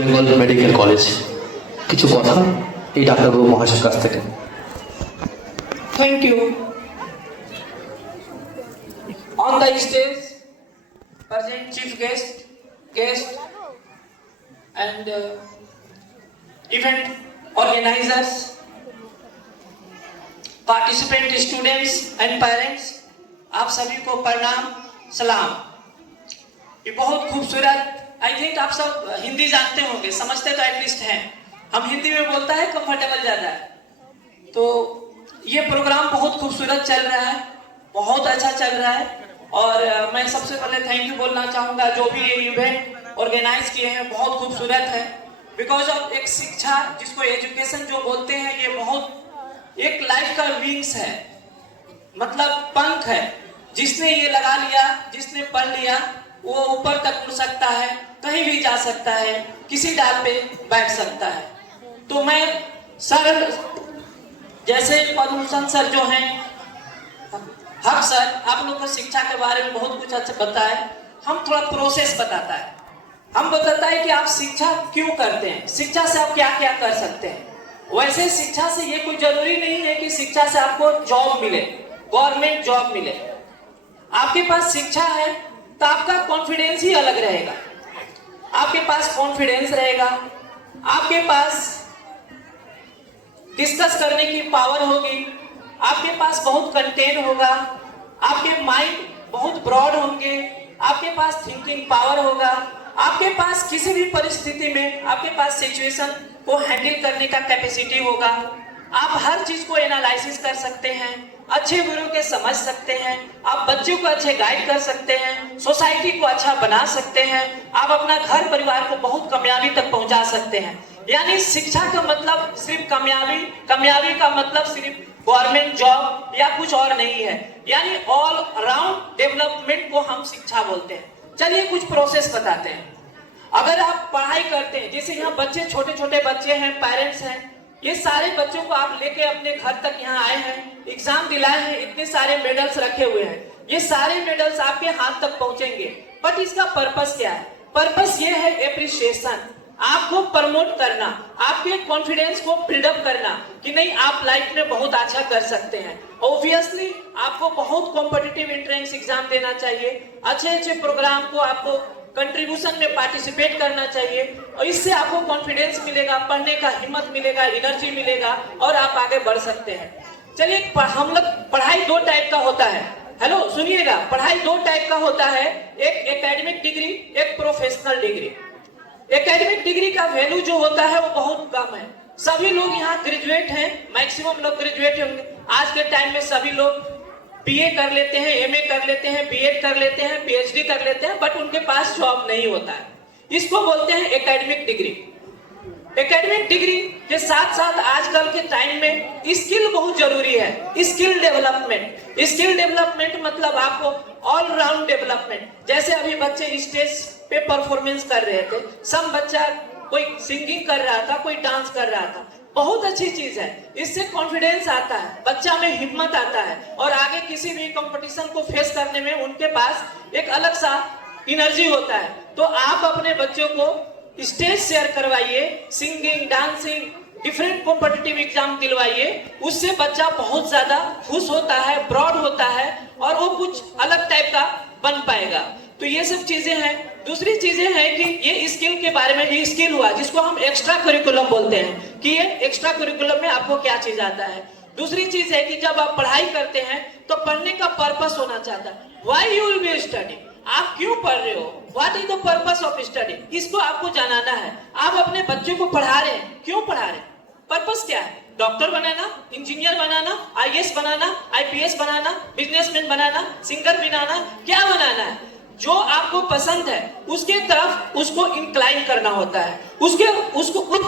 Bengal medical college কিছু কথা এই ডাক্তারবাবু মহাশয়ের কাছ থেকে। Thank you. On the stage, present chief guest, and event organizers, participant students and parents, आप सभी को प्रणाम सलाम। ये बहुत खूबसूरत, आई थिंक आप सब हिंदी जानते होंगे, समझते तो एटलीस्ट हैं। हम हिंदी में बोलता है कंफर्टेबल ज्यादा है। तो ये प्रोग्राम बहुत खूबसूरत चल रहा है, बहुत अच्छा चल रहा है। और मैं सबसे पहले थैंक यू बोलना चाहूँगा जो भी ये इवेंट ऑर्गेनाइज किए हैं, बहुत खूबसूरत है। बिकॉज ऑफ एक शिक्षा जिसको एजुकेशन जो बोलते हैं, ये बहुत एक लाइफ का विंग्स है, मतलब पंख है। जिसने ये लगा लिया, जिसने पढ़ लिया, वो ऊपर तक उड़ सकता है, कहीं भी जा सकता है, किसी डाल पे बैठ सकता है। तो मैं सर जैसे पद्मभूषण सर जो हैं, हक सर, आप लोग को शिक्षा के बारे में बहुत कुछ अच्छा बताए। हम थोड़ा प्रोसेस बताता है, हम बताता है कि आप शिक्षा क्यों करते हैं, शिक्षा से आप क्या क्या कर सकते हैं। वैसे शिक्षा से ये कोई जरूरी नहीं है कि शिक्षा से आपको जॉब मिले, गवर्नमेंट जॉब मिले। आपके पास शिक्षा है तो आपका कॉन्फिडेंस ही अलग रहेगा, आपके पास कॉन्फिडेंस रहेगा, आपके पास डिस्कस करने की पावर होगी, आपके पास बहुत कंटेंट होगा, आपके माइंड बहुत ब्रॉड होंगे, आपके पास थिंकिंग पावर होगा, आपके पास किसी भी परिस्थिति में आपके पास सिचुएशन को हैंडल करने का कैपेसिटी होगा। आप हर चीज को एनालिसिस कर सकते हैं, अच्छे बुरे के समझ सकते हैं, आप बच्चों को अच्छे गाइड कर सकते हैं, सोसाइटी को अच्छा बना सकते हैं, आप अपना घर परिवार को बहुत कामयाबी तक पहुंचा सकते हैं। यानी शिक्षा का मतलब सिर्फ कामयाबी का मतलब सिर्फ गवर्नमेंट जॉब या कुछ और नहीं है। यानी ऑल अराउंड डेवलपमेंट को हम शिक्षा बोलते हैं। चलिए कुछ प्रोसेस बताते हैं। अगर आप पढ़ाई करते हैं, जैसे यहाँ बच्चे, छोटे छोटे बच्चे हैं, पेरेंट्स हैं, ये सारे बच्चों को आप लेके अपने घर तक यहाँ आए हैं, एग्जाम दिलाए हैं, इतने सारे मेडल्स रखे हुए हैं, ये सारे मेडल्स आपके हाथ तक पहुंचेंगे। बट इसका पर्पस क्या है? पर्पस ये है एप्रिसिएशन, आपको प्रमोट करना, आपके कॉन्फिडेंस को बिल्डअप करना कि नहीं आप लाइफ में बहुत अच्छा कर सकते हैं। ऑब्वियसली आपको बहुत कॉम्पिटिटिव एंट्रेंस एग्जाम देना चाहिए, अच्छे अच्छे प्रोग्राम को आपको कंट्रीब्यूशन में पार्टिसिपेट करना चाहिए, और इससे आपको कॉन्फिडेंस मिलेगा, पढ़ने का हिम्मत मिलेगा, एनर्जी मिलेगा, और आप आगे बढ़ सकते हैं। चलिए हम लोग, पढ़ाई दो टाइप का होता है। हेलो सुनिएगा, पढ़ाई दो टाइप का होता है, एक एकेडमिक डिग्री, एक प्रोफेशनल डिग्री। एकेडमिक डिग्री का वैल्यू जो होता है वो बहुत कम है। सभी लोग यहाँ ग्रेजुएट हैं, मैक्सिमम लोग ग्रेजुएट होंगे। आज के टाइम में सभी लोग बीए कर लेते हैं, एमए कर लेते हैं, बीएड कर लेते हैं, पीएचडी कर लेते हैं, बट उनके पास जॉब नहीं होता है। इसको बोलते हैं एकेडमिक डिग्री। एकेडमिक डिग्री के साथ साथ आजकल के टाइम में स्किल बहुत जरूरी है, स्किल डेवलपमेंट। स्किल डेवलपमेंट मतलब आपको ऑल राउंड डेवलपमेंट। जैसे अभी बच्चे स्टेज पे परफॉर्मेंस कर रहे थे, सब बच्चा कोई सिंगिंग कर रहा था, कोई डांस कर रहा था, बहुत अच्छी चीज है। इससे कॉन्फिडेंस आता है, बच्चा में हिम्मत आता है, और आगे किसी भी कंपटीशन को फेस करने में उनके पास एक अलग सा एनर्जी होता है। तो आप अपने बच्चों को स्टेज शेयर करवाइए, singing, dancing, different competitive exam दिलवाइए, उससे बच्चा बहुत ज्यादा खुश होता है, ब्रॉड होता है, और वो कुछ अलग टाइप का बन पाएगा। तो ये सब चीजें हैं। दूसरी चीजें हैं कि ये स्किल के बारे में, ये स्किल हुआ जिसको हम एक्स्ट्रा करिकुलम बोलते हैं, कि ये एक्स्ट्रा करिकुलम में आपको क्या चीज आता है। दूसरी चीज है कि जब आप पढ़ाई करते हैं तो पढ़ने का पर्पस होना चाहता है। Why you will be studying, आप क्यों पढ़ रहे हो, what is the purpose of studying, इसको आपको जानना है। आप अपने बच्चों को पढ़ा रहे हैं, क्यों पढ़ा रहे हैं, पर्पस क्या है? डॉक्टर बनाना, इंजीनियर बनाना, आईएएस बनाना, आईपीएस बनाना, बिजनेसमैन बनाना, सिंगर बनाना, क्या बनाना है? जो आपको पसंद है उसके तरफ उसको इंक्लाइन करना होता है, उसको